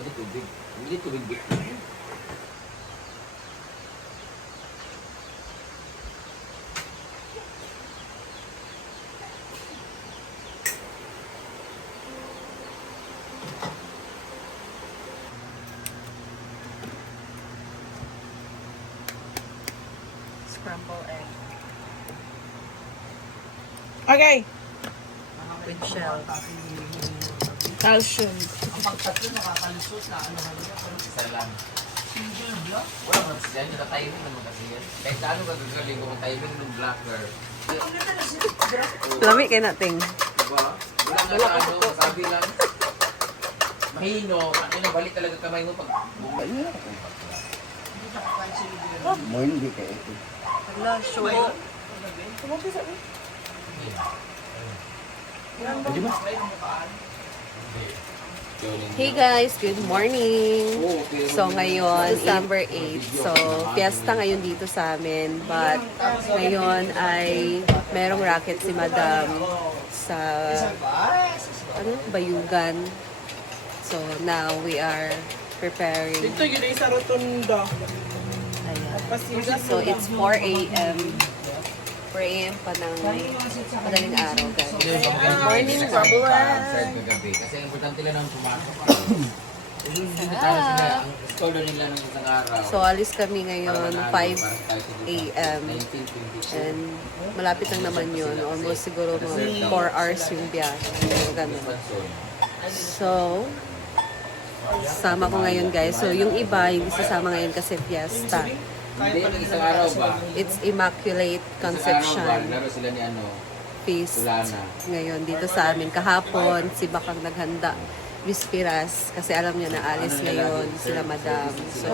Hindi tubig. Hindi tubig bitbit. Scrambled egg Okay. with shell. Calcium. Ang pagtatlo nakakalusot na ano isa lang. Wala mo siya, yung timing naman kasi yan. Kahit ano ka gagaling kung timing ng blocker. Lami kayo nating. Diba? Wala nga sa ano, masabi lang. Mahino, ano balik talaga kamay mo pag bumalik. Mo hindi kayo ito. Wala, show. Pwede ba? Hey guys, good morning! So ngayon, December 8. So, fiesta ngayon dito sa amin. But ngayon ay merong racket si Madam sa Bayugan. So now we are preparing. Dito yun ay sa rotunda. Ayan. So it's 4 a.m. 4 a.m. pa ng madaling araw, guys. Morning, Babuan! Kagabi. Kasi importante lang ang pumasok. Ang schedule nila ng isang araw. So alis kami ngayon 5 a.m. And malapit lang naman yun. Almost siguro 4 hours yung biyahe. Ganun. So, sama ko ngayon guys. So yung iba, hindi sasama ngayon kasi fiesta. Hindi, ng isang araw ba? It's Immaculate Conception Laro sila ni ano, Feast Ulana. ngayon dito sa amin. Kahapon, si Bakang naghanda. Bispiras, kasi alam niya na alis ngayon sila Madam. So,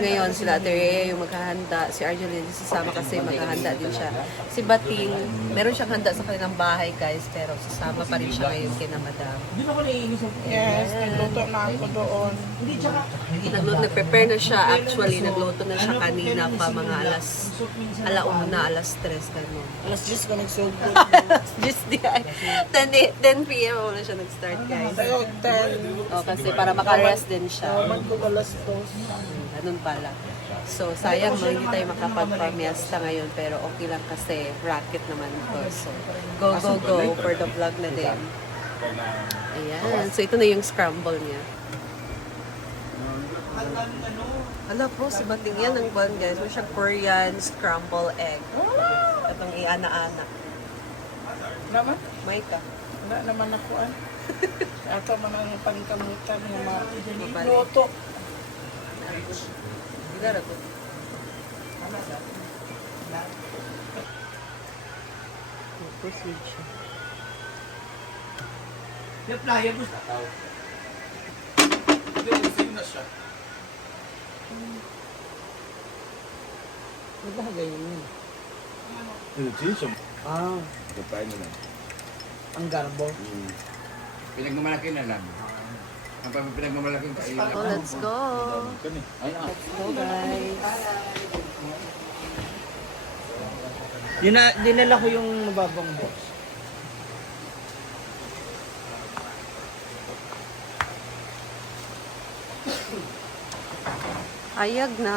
ngayon sila Ate Rhea yung maghahanda. Si Arjeline sasama kasi maghahanda din siya. Si Bating, meron siyang handa sa kanilang bahay guys, pero sasama pa rin siya ngayon kina Madam. Yes, nagluto na ako doon. Nagprepare na siya actually, nagluto na siya kanina pa mga alauna, alas 3 ganun. Alas 10 ko nagsugo. Just di ay. 10 p.m. na siya nag-start guys. Tayo 10. Oh, kasi para makarest din siya. Magkugalas 2. Ganun pala. So, sayang no, hindi tayo makapagpamiesta ngayon, pero okay lang kasi racket naman ito. So, go, go, go for the vlog na din. Ayan. So, ito na yung scramble niya. Hala po, si Bating yan ang buwan guys. May siyang Korean scramble egg. Itong iana-ana. Naman? May ka. Wala naman ako an. Ato man ang pangkamutan ng mga Mabalik. luto. Gila ko. Proceed siya. Playa gusto. Na siya. Magbahagay yun. Ah, kapay mo lang. Ang garbo. Pinagmamalaki na lang. Ang pinagmamalaki pa Oh, let's go. Ay, Let's go, guys. Dinala ko yung mababang box. Ayag na.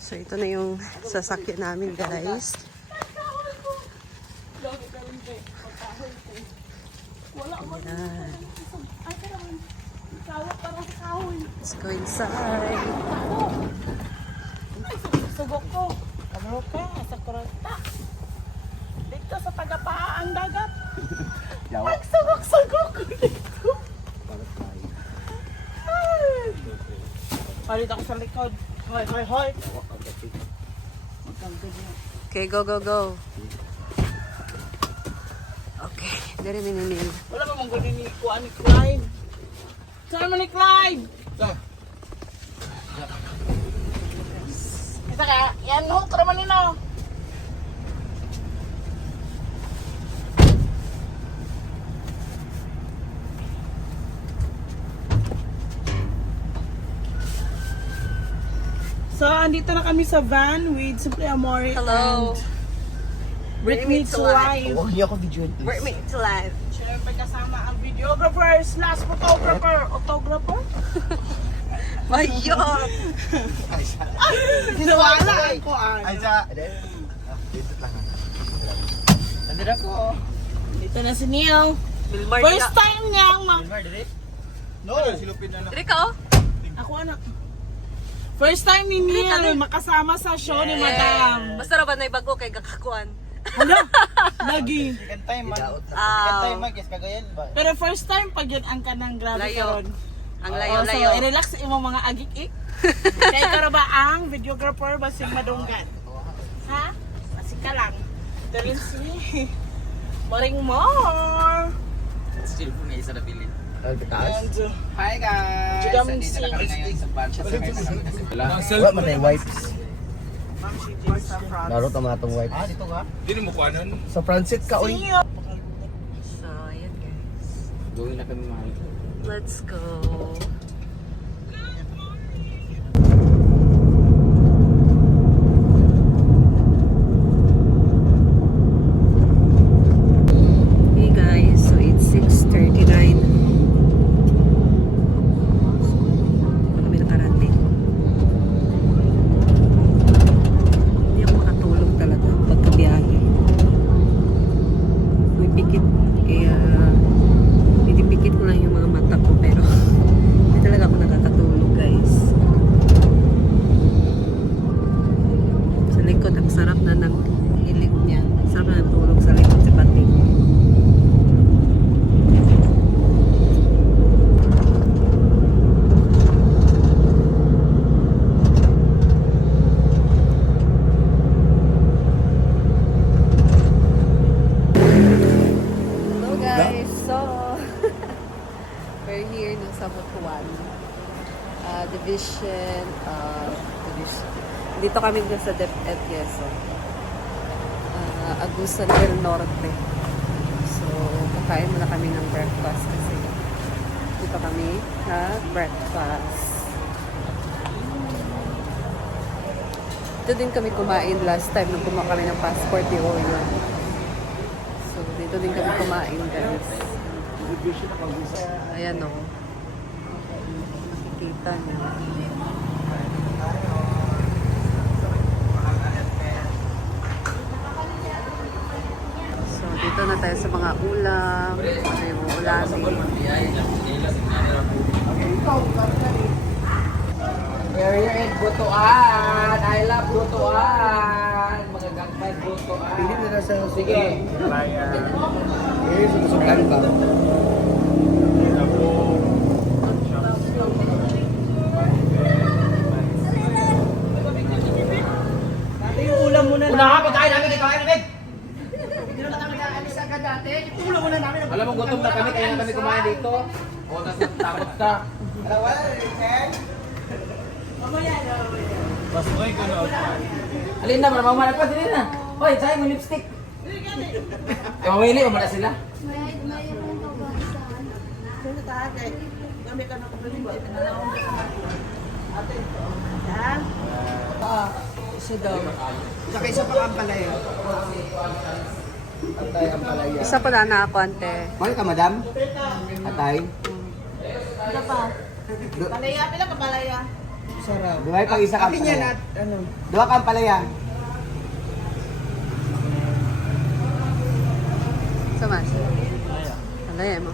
So, ito na yung sasakyan namin, guys. Ayan. Let's go inside. Sugok ko. Ano ka? Sa kurata. Dito sa tagapaang dagat. Ang sugok-sugok ko dito. Palit ako sa likod. Hoy, hoy, hoy. Okay, go, go, go. Okay, dari mininin. Wala ka mong gano'n ni Kuan ni Clyde. Saan mo ni Clyde? Isa ka, yan ho, tara nino. So, andito na kami sa van with Simple Amore Hello. and Bring me to life. Huwag niyo ako video Bring me to life. Siyempre kasama ang videographer slash photographer. Autographer? Mayot! Sinawala ko ang. Ay, sa... Dito lang ha. Nandito ako. Dito na si Neil. Wilmar, First time niyang No! Silupin na lang. Dili ka oh. Ako anak. First time ni Neil makasama sa show ni Madam. Basta ra ba na ibago kay gakakuan. Hala, lagi. Kantay man. Ah. Kantay man, kis kagayan ba? Pero first time pag yun ang kanang grabe Layo. karon. Ang So, layo-layo. i-relax sa imong mga agik-ik. Kaya ka ba ang videographer basing madunggan? Ha? Kasi ka lang. Darin si Maring more. Still po may isa na pili. And, Hi guys! Judam Nandito na kami ngayon sa Pancha sa Quezon. Wala man tayo wipes. Ma'am, si Jim sa France. Laro tama itong wipes. Ah, dito ka? Sa Francit ka, oy. See you. So, ayan guys. Gawin na kami mahal. Let's go. Hey guys, so it's 6:39. Kami nakarating. Hindi ako makatulog talaga pagkabiyahe. May pikit, kaya pinipikit ko lang yung mga mata ko, pero hindi talaga ako nakakatulog guys. Sa likod, ang sarap na ng hilig niya. Sarap na ng tulog sa likod si Pati. Hello guys, so we're here no sa Butuan. Division. Dito kami sa DepEd Quezon. Agusan del Norte. So, kakain muna kami ng breakfast kasi dito kami breakfast. Dito din kami kumain last time nung kumuha kami ng passport ni Oyo. So, dito din kami kumain guys. Ayan o. Nakikita niyo. So, dito na tayo sa mga ulam. Ano yung ulamin. We're here in Butuan! I love Butuan! Mga gangpad Butuan! Pili nila sa... Sige! Eh, susukan ba? Dati yung ulam muna Una ka, pagkain namin, ikaw namin! Hindi naman kami kaalis agad dati. Yung ulam muna namin. Alam mo, gutom na kami, kaya na kami kumain dito. O, tapos takot ka. Mamaya na. Alin na, mamamalad pa, dili na. Hoy, sayang mo lipstick. Mamili, mamala sila. Sino ka ate? Kami ka nakabalik. Pinanawang ka sa ate. Yan. Isa daw. Saka isa pa ang palaya. Atay ang palaya. Isa pa na ako, ante. Mahal ka, madam? Atay? Ano pa? Palaya, pila ka palaya? Sarap. Duhay pag isa kang palaya. ano? Duha kang palaya. Sama. Palaya mo.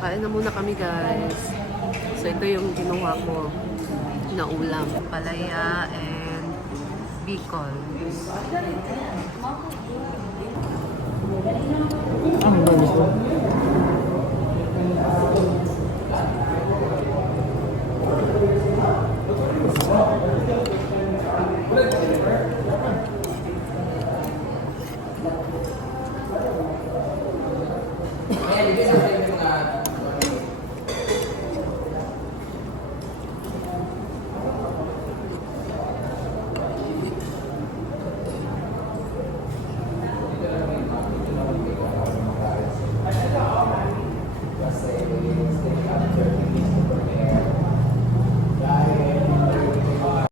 Kain na muna kami guys. So ito yung kinuha ko na ulam. Palaya and bicol. Ano ba gusto?